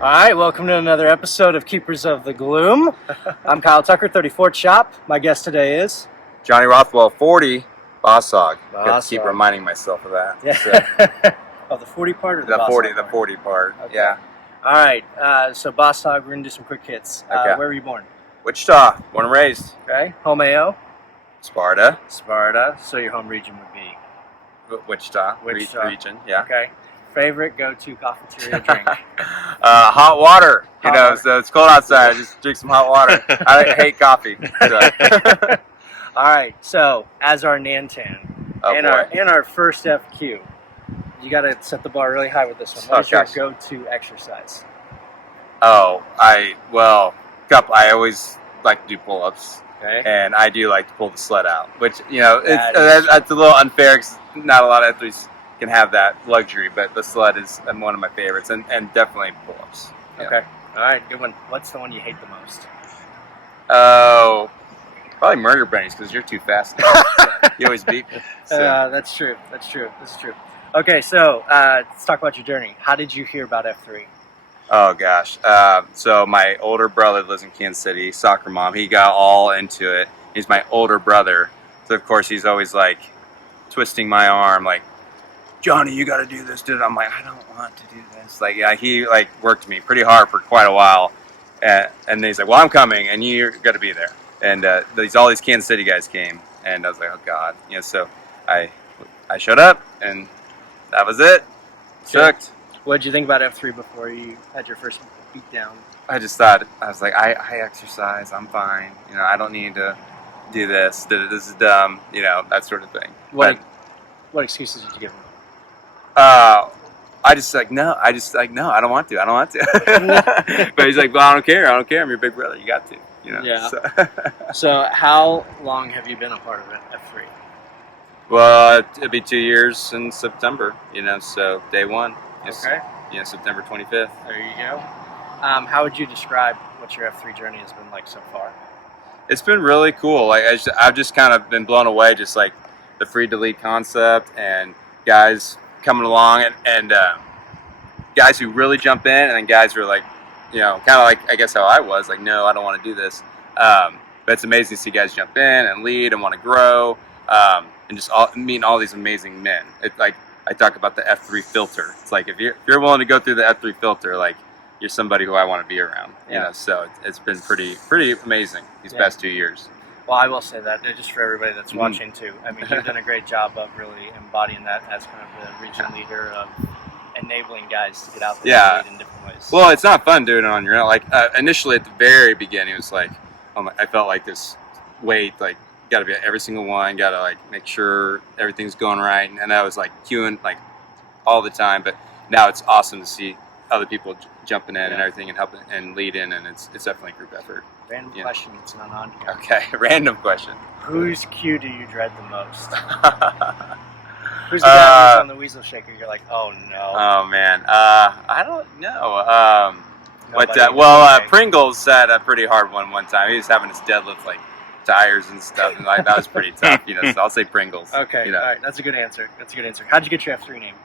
All right, welcome to another episode of Keepers of the Gloom. I'm Kyle Tucker, 34th Shop. My guest today is Johnny Rothwell, 40, Boss-Hogg. Got to keep Boss-Hogg. reminding myself of that. Yeah. So, Oh, the 40 part or the the Boss-Hogg 40, the part? 40 part. Okay. Yeah. All right, so Boss-Hogg, we're going to do some quick hits. Okay. Where were you born? Wichita, born and raised. Okay. Home AO? Sparta, Sparta. So your home region would be? Wichita, Wichita. region. Yeah. Okay. Favorite go-to cafeteria drink? Hot water. Hot water. So it's cold outside. Just drink some hot water. I hate coffee. So. All right, so as our Nantan Oh, and boy. our first FQ, you got to set the bar really high with this one. What is gosh. your go-to exercise? I always like to do pull-ups. Okay. And I do like to pull the sled out, which, That is it's a little unfair because not a lot of athletes can have that luxury, but the sled is one of my favorites, and definitely pull-ups. Yeah. Okay. All right, good one. What's the one you hate the most? Oh, probably murder bunnies because you're too fast. You always beat me. So. That's true. That's true. This is true. Okay, so let's talk about your journey. How did you hear about F3? Oh gosh. So my older brother lives in Kansas City, soccer mom. He got all into it. He's my older brother, so of course he's always like twisting my arm, like, Johnny, you got to do this, dude. I'm like, I don't want to do this. Like, yeah, he like worked me pretty hard for quite a while, and then he's like, well, I'm coming, and you're got to be there. And all these Kansas City guys came, and I was like, oh God, so I showed up, and that was it. Shooked. What did you think about F3 before you had your first beat down? I just thought, I was like, I exercise, I'm fine. I don't need to do this. This is dumb. That sort of thing. What excuses did you give him? I just like, no, I don't want to. But he's like, well, I don't care. I'm your big brother. You got to, Yeah. So, So how long have you been a part of F3? well, it'll be 2 years in September, so day one. Okay. September 25th. There you go. How would you describe what your F3 journey has been like so far? It's been really cool. Like I've just kind of been blown away, just like the free to lead concept and guys coming along and guys who really jump in, and then guys who are like, kind of like I guess how I was, like, no, I don't want to do this. But it's amazing to see guys jump in and lead and want to grow, and just meeting all these amazing men. It's like I talk about the F3 filter. It's like if you're willing to go through the F3 filter, like, you're somebody who I want to be around. Yeah. So it's been pretty amazing these past 2 years. Well, I will say that just for everybody that's watching too. I mean, you've done a great job of really embodying that as kind of the region leader of enabling guys to get out there and lead in different ways. Well, it's not fun doing it on your own. Like initially at the very beginning, it was like, I felt like this weight, like, got to be at every single one, got to like make sure everything's going right, and I was like queuing like all the time. But now it's awesome to see other people jumping in and everything and helping and lead in, and it's definitely a group effort. Random question, it's not on here. Okay, random question. Whose cue do you dread the most? Who's the guy who's on the weasel shaker? You're like, oh no. Oh man, I don't know. Nobody. Pringles had a pretty hard one time. He was having his deadlift like tires and stuff, and like that was pretty tough. So I'll say Pringles. Okay, all right, that's a good answer. How'd you get your F3 name?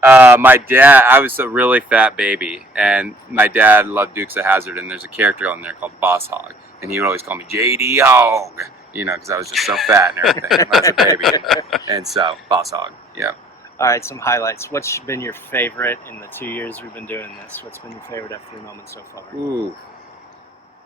My dad, I was a really fat baby, and my dad loved Dukes of Hazzard, and there's a character on there called Boss-Hogg, and he would always call me JD Hogg, because I was just so fat and everything as a baby, and so Boss-Hogg, yeah. All right, some highlights. What's been your favorite in the 2 years we've been doing this? What's been your favorite F3 moment so far? Ooh.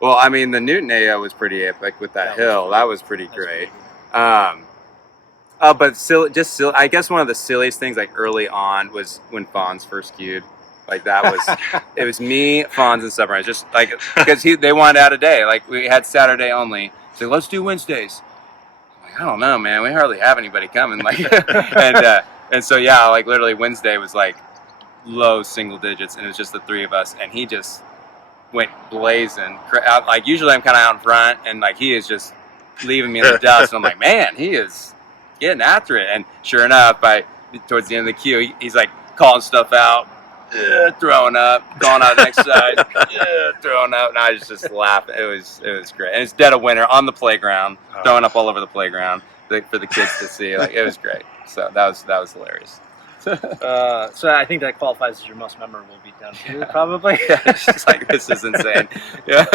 Well, I mean, the Newton AO was pretty epic with that hill. That was pretty great. But silly. I guess one of the silliest things, like early on, was when Fonz first queued. Like that was, it was me, Fonz, and Sunrise. Just like because they wanted out a day. Like we had Saturday only, so let's do Wednesdays. I'm like, I don't know, man. We hardly have anybody coming. Like, and so yeah, like literally Wednesday was like low single digits, and it was just the three of us, and he just went blazing. Like usually I'm kind of out in front, and like he is just leaving me in the dust, and I'm like, man, he is getting after it. And sure enough, towards the end of the queue, he's like calling stuff out, throwing up, going out the next side, throwing up, and I was just laughing. It was great. And it's dead of winter on the playground, throwing up all over the playground for the kids to see. Like it was great. So that was hilarious. So I think that qualifies as your most memorable beatdown too, probably. It's just like, this is insane. Yeah,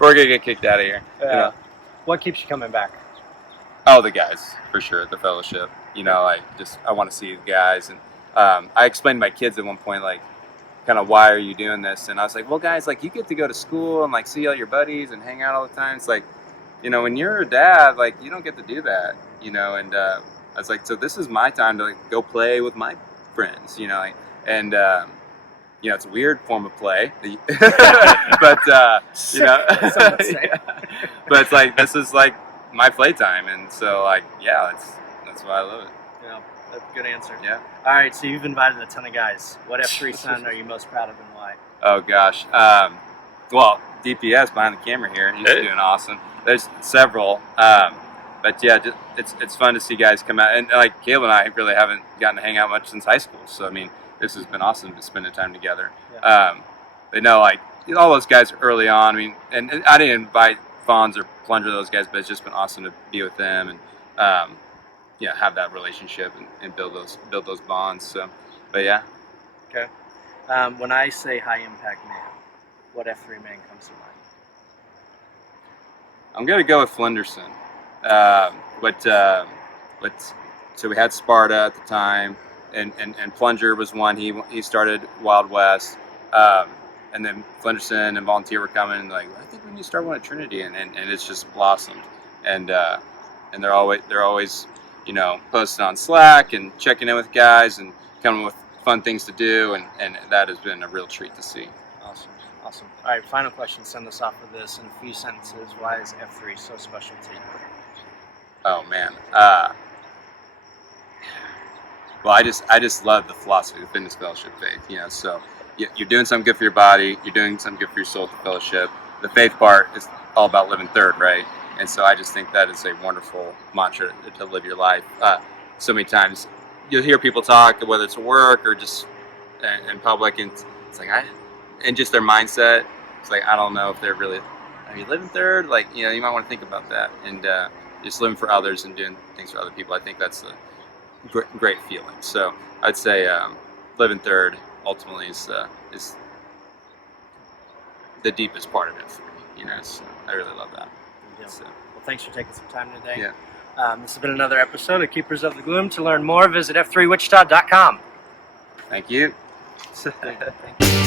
we're gonna get kicked out of here. Yeah. You know? What keeps you coming back? Oh, the guys, for sure, the fellowship. You know, I want to see the guys, and I explained to my kids at one point, like, kind of, why are you doing this? And I was like, well, guys, like, you get to go to school and like see all your buddies and hang out all the time. It's like, you know, when you're a dad, like, you don't get to do that, you know. And I was like, so this is my time to like go play with my friends, you know, like, and you know, it's a weird form of play, but you know, yeah. But it's like, this is like my playtime, and so like, yeah, that's why I love it. Yeah, that's a good answer. Yeah. All right, so you've invited a ton of guys. What F3 son are you most proud of and why? Oh gosh, well, DPS behind the camera here, he's doing awesome. There's several, but yeah, it's fun to see guys come out, and like Caleb and I really haven't gotten to hang out much since high school, so I mean, this has been awesome to spend the time together. Yeah. They know, like, all those guys early on. I mean, and I didn't invite Fonz or Plunger, those guys, but it's just been awesome to be with them and yeah, have that relationship and build those bonds. So, but yeah. Okay. When I say high impact man, what F3 man comes to mind? I'm gonna go with Flenderson. So we had Sparta at the time, and Plunger was one. He started Wild West, and then Flenderson and Volunteer were coming, and like, I think we need to start one at Trinity, and it's just blossomed, and they're always you know, posting on Slack and checking in with guys and coming with fun things to do, and that has been a real treat to see. Awesome. All right, final question. Send us off with this in a few sentences. Why is F3 so special to you? Oh man. Well, I just love the philosophy of the Fitness Fellowship faith. You know, so you're doing something good for your body. You're doing something good for your soul. The fellowship. The faith part is all about living third, right? And so I just think that is a wonderful mantra to live your life. So many times you'll hear people talk, whether it's at work or just in public, and it's like and just their mindset. It's like, I don't know if they're really, are you living third? Like, you know, you might want to think about that, and just living for others and doing things for other people. I think that's a great feeling. So I'd say living third ultimately is the deepest part of it for me. You know, so I really love that. So. Well, thanks for taking some time today. Yeah. This has been another episode of Keepers of the Gloom. To learn more, visit f3wichita.com. Thank you. Thank you.